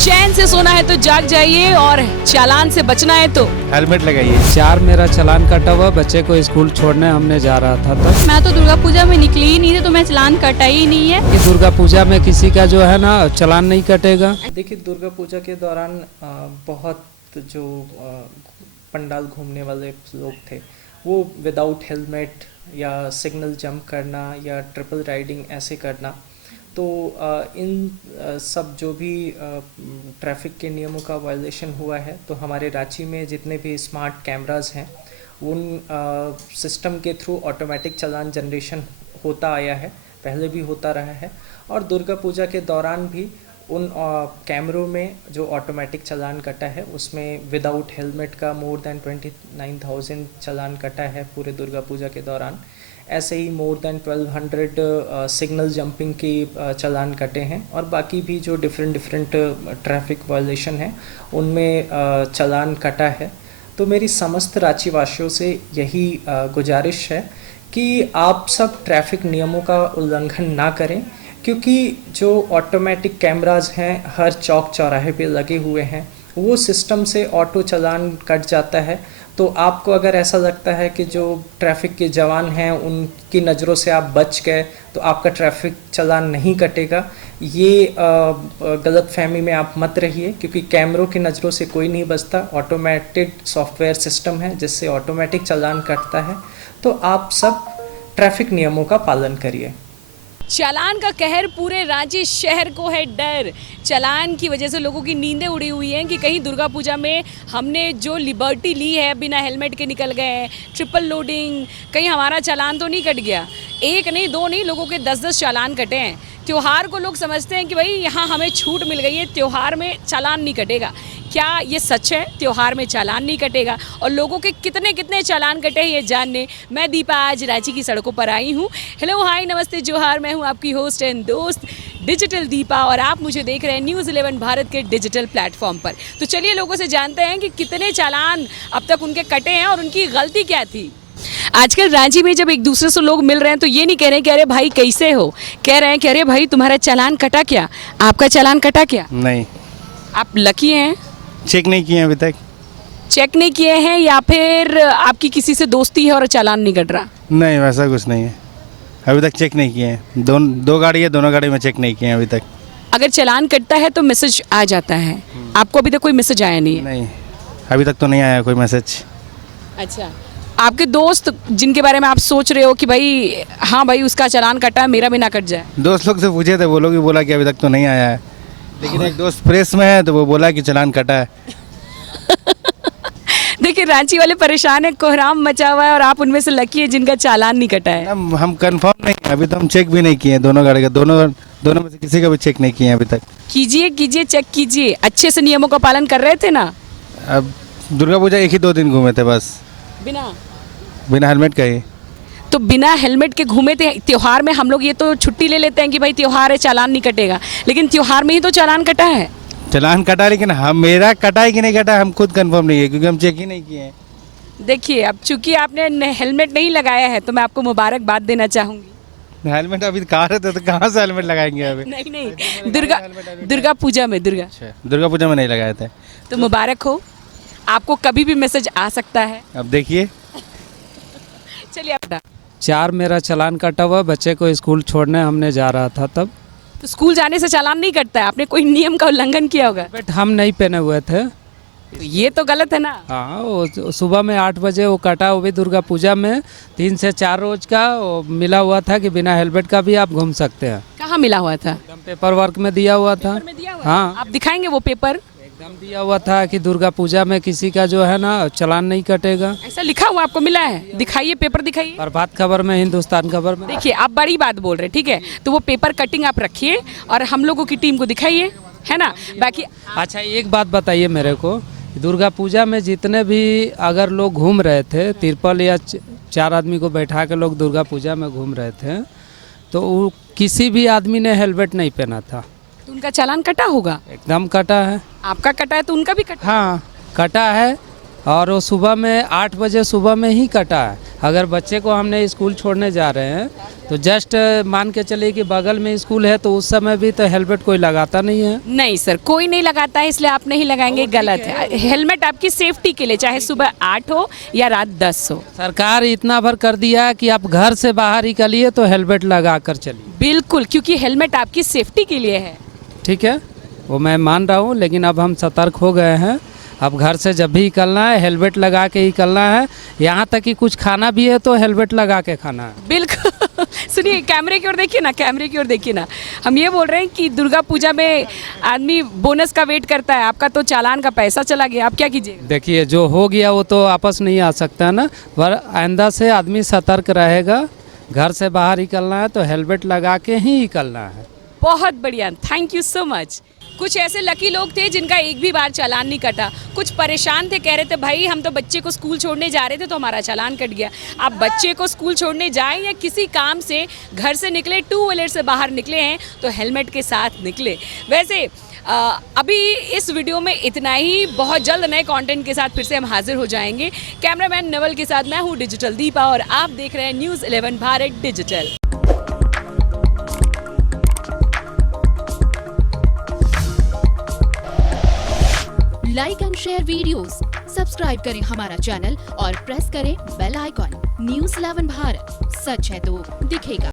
चैन से सोना है तो जाग जाइए और चालान से बचना है तो हेलमेट लगाइए। 4 मेरा चालान कटा हुआ, बच्चे को स्कूल छोड़ने हमने जा रहा था तब। मैं तो दुर्गा पूजा में निकली ही नहीं थी तो मैं चालान कटा ही नहीं है। कि दुर्गा पूजा में किसी का जो है ना चालान नहीं कटेगा। देखिए, दुर्गा पूजा के दौरान बहुत जो पंडाल घूमने वाले लोग थे वो विदाउट हेलमेट या सिग्नल जंप करना या ट्रिपल राइडिंग ऐसे करना, तो इन सब जो भी ट्रैफिक के नियमों का वायलेशन हुआ है, तो हमारे रांची में जितने भी स्मार्ट कैमरास हैं उन सिस्टम के थ्रू ऑटोमेटिक चालान जनरेशन होता आया है, पहले भी होता रहा है। और दुर्गा पूजा के दौरान भी उन कैमरों में जो ऑटोमेटिक चालान कटा है उसमें विदाउट हेलमेट का मोर देन 29,000 चालान कटा है पूरे दुर्गा पूजा के दौरान। ऐसे ही मोर देन 1200 सिग्नल जंपिंग की चालान कटे हैं और बाकी भी जो डिफरेंट ट्रैफिक वायलेशन है उनमें चालान कटा है। तो मेरी समस्त रांची वासियों से यही गुजारिश है कि आप सब ट्रैफिक नियमों का उल्लंघन ना करें, क्योंकि जो ऑटोमेटिक कैमरास हैं हर चौक चौराहे पे लगे हुए हैं, वो सिस्टम से ऑटो चालान कट जाता है। तो आपको अगर ऐसा लगता है कि जो ट्रैफिक के जवान हैं उनकी नज़रों से आप बच गए तो आपका ट्रैफिक चालान नहीं कटेगा, ये गलत फहमी में आप मत रहिए, क्योंकि कैमरों की नज़रों से कोई नहीं बचता। ऑटोमेटेड सॉफ्टवेयर सिस्टम है जिससे ऑटोमेटिक चालान कटता है। तो आप सब ट्रैफिक नियमों का पालन करिए। चालान का कहर पूरे रांची शहर को है डर। चालान की वजह से लोगों की नींदें उड़ी हुई हैं कि कहीं दुर्गा पूजा में हमने जो लिबर्टी ली है, बिना हेलमेट के निकल गए हैं, ट्रिपल लोडिंग, कहीं हमारा चालान तो नहीं कट गया। एक नहीं दो नहीं, लोगों के 10-10 चालान कटे हैं। त्यौहार को लोग समझते हैं कि भाई यहाँ हमें छूट मिल गई है, त्यौहार में चालान नहीं कटेगा। क्या ये सच है? त्यौहार में चालान नहीं कटेगा? और लोगों के कितने कितने चालान कटे हैं ये जानने मैं दीपा आज रांची की सड़कों पर आई हूँ। हेलो, हाय, नमस्ते, जोहार। मैं हूँ आपकी होस्ट एंड दोस्त डिजिटल दीपा और आप मुझे देख रहे हैं न्यूज़ 11 भारत के डिजिटल प्लेटफॉर्म पर। तो चलिए लोगों से जानते हैं कि कितने चालान अब तक उनके कटे हैं और उनकी गलती क्या थी। आजकल रांची में जब एक दूसरे से लोग मिल रहे हैं तो ये नहीं कह रहे हैं कि अरे भाई कैसे हो, कह रहे हैं कि अरे भाई तुम्हारा चालान कटा क्या? आपका चालान कटा क्या? नहीं, आप लकी हैं, चेक नहीं किए अभी तक। चेक नहीं किए हैं या फिर आपकी किसी से दोस्ती है और चालान नहीं कट रहा? नहीं, वैसा कुछ नहीं है, अभी तक चेक नहीं किए हैं। दो गाड़ी है, दोनों गाड़ी में चेक नहीं किए हैं अभी तक। अगर चालान कटता है तो मैसेज आ जाता है, आपको अभी तक कोई मैसेज आया नहीं है? नहीं, अभी तक तो नहीं आया कोई मैसेज। अच्छा, आपके दोस्त जिनके बारे में आप सोच रहे हो कि भाई हाँ भाई उसका चालान कटा है, मेरा भी ना कट जाए? दोस्त लोग से पूछे थे, वो लोग भी बोला कि अभी तक तो नहीं आया है, लेकिन एक दोस्त प्रेस में है तो वो बोला कि चालान कटा है। देखिए, रांची वाले परेशान है, कोहराम मचा हुआ है और आप उनमें से लकी है जिनका चालान नहीं कटा है। हम कंफर्म नहीं है, अभी तो हम चेक भी नहीं किए हैं दोनों गाड़ी का, दोनों में से किसी का भी चेक नहीं किए हैं अभी तक। कीजिए, चेक कीजिए, अच्छे से नियमों का पालन कर रहे थे ना? अब दुर्गा पूजा एक ही 2 दिन घूमे थे बस, बिना हेलमेट का ही। तो बिना हेलमेट के घूमे थे। त्योहार में हम लोग ये तो छुट्टी ले लेते हैं कि भाई त्योहार है चालान नहीं कटेगा, लेकिन त्योहार में ही तो चालान कटा है। चालान कटा, लेकिन हम मेरा कटा है कि नहीं कटा हम खुद कंफर्म नहीं है, क्योंकि हम चेक ही नहीं किए हैं। देखिए, अब चूंकि आपने हेलमेट नहीं लगाया है तो मैं आपको मुबारकबाद देना चाहूँगी। हेलमेट अभी कार है तो कहाँ से हेलमेट लगाएंगे अभी? नहीं, दुर्गा पूजा में दुर्गा पूजा में नहीं लगाए थे। तो मुबारक हो, आपको कभी भी मैसेज आ सकता है। अब देखिए, चलिए अपना 4 मेरा चालान कटा हुआ, बच्चे को स्कूल छोड़ने हमने जा रहा था तब। तो स्कूल जाने से चालान नहीं कटता है, आपने कोई नियम का उल्लंघन किया होगा। बट हम नहीं पहने हुए थे। तो ये तो गलत है ना? हाँ, वो सुबह में 8 बजे वो कटा, वो भी दुर्गा पूजा में 3 से 4 रोज का वो मिला हुआ था कि बिना हेलमेट का भी आप घूम सकते हैं। कहाँ मिला हुआ था? पेपर वर्क में दिया हुआ था। पेपर में दिया हुआ? हाँ, आप दिखाएंगे वो पेपर? एकदम दिया हुआ था कि दुर्गा पूजा में किसी का जो है ना चालान नहीं कटेगा। ऐसा लिखा हुआ आपको मिला है? दिखाइए, पेपर दिखाइए। प्रभात खबर में, हिंदुस्तान खबर में। देखिए, आप बड़ी बात बोल रहे हैं, ठीक है, तो वो पेपर कटिंग आप रखिए और हम लोगों की टीम को दिखाइए, है ना? बाकी अच्छा, एक बात बताइए मेरे को, दुर्गा पूजा में जितने भी अगर लोग घूम रहे थे, तिरपल या 4 आदमी को बैठा के लोग दुर्गा पूजा में घूम रहे थे, तो वो किसी भी आदमी ने हेलमेट नहीं पहना था। तो उनका चालान कटा होगा? एकदम कटा है। आपका कटा है तो उनका भी कटा? हाँ, कटा है। और वो सुबह में 8 बजे सुबह में ही कटा है। अगर बच्चे को हमने स्कूल छोड़ने जा रहे हैं तो जस्ट मान के चलिए कि बगल में स्कूल है, तो उस समय भी तो हेलमेट कोई लगाता नहीं है। नहीं सर, कोई नहीं लगाता है, इसलिए आप नहीं लगाएंगे, गलत है। हेलमेट आपकी सेफ्टी के लिए, चाहे सुबह 8 हो या रात 10 हो। सरकार इतना भर कर दिया है कि आप घर से बाहर निकलिए तो हेलमेट लगा कर चलिए। बिल्कुल, क्योंकि हेलमेट आपकी सेफ्टी के लिए है। ठीक है, वो मैं मान रहा हूँ, लेकिन अब हम सतर्क हो गए हैं। अब घर से जब भी निकलना है हेलमेट लगा के ही निकलना है। यहाँ तक कि कुछ खाना भी है तो हेलमेट लगा के खाना है। बिल्कुल। सुनिए, कैमरे की ओर देखिए ना, कैमरे की ओर देखिए ना। हम ये बोल रहे हैं कि दुर्गा पूजा में आदमी बोनस का वेट करता है, आपका तो चालान का पैसा चला गया, आप क्या कीजिएगा? देखिए, जो हो गया वो तो वापस नहीं आ सकता ना, पर आइंदा से आदमी सतर्क रहेगा। घर से बाहर निकलना है तो हेलमेट लगा के ही निकलना है। बहुत बढ़िया, थैंक यू सो मच। कुछ ऐसे लकी लोग थे जिनका एक भी बार चालान नहीं कटा। कुछ परेशान थे, कह रहे थे भाई हम तो बच्चे को स्कूल छोड़ने जा रहे थे तो हमारा चालान कट गया। आप बच्चे को स्कूल छोड़ने जाएं या किसी काम से घर से निकले, 2 व्हीलर से बाहर निकले हैं तो हेलमेट के साथ निकले। वैसे अभी इस वीडियो में इतना ही। बहुत जल्द नए कंटेंट के साथ फिर से हम हाजिर हो जाएंगे। कैमरामैन नवल के साथ मैं हूँ डिजिटल दीपा और आप देख रहे हैं news 11 Bharat digital. Like and share videos, subscribe करें हमारा चैनल और प्रेस करें बेल आइकॉन। न्यूज़ 11 भारत, सच है तो दिखेगा।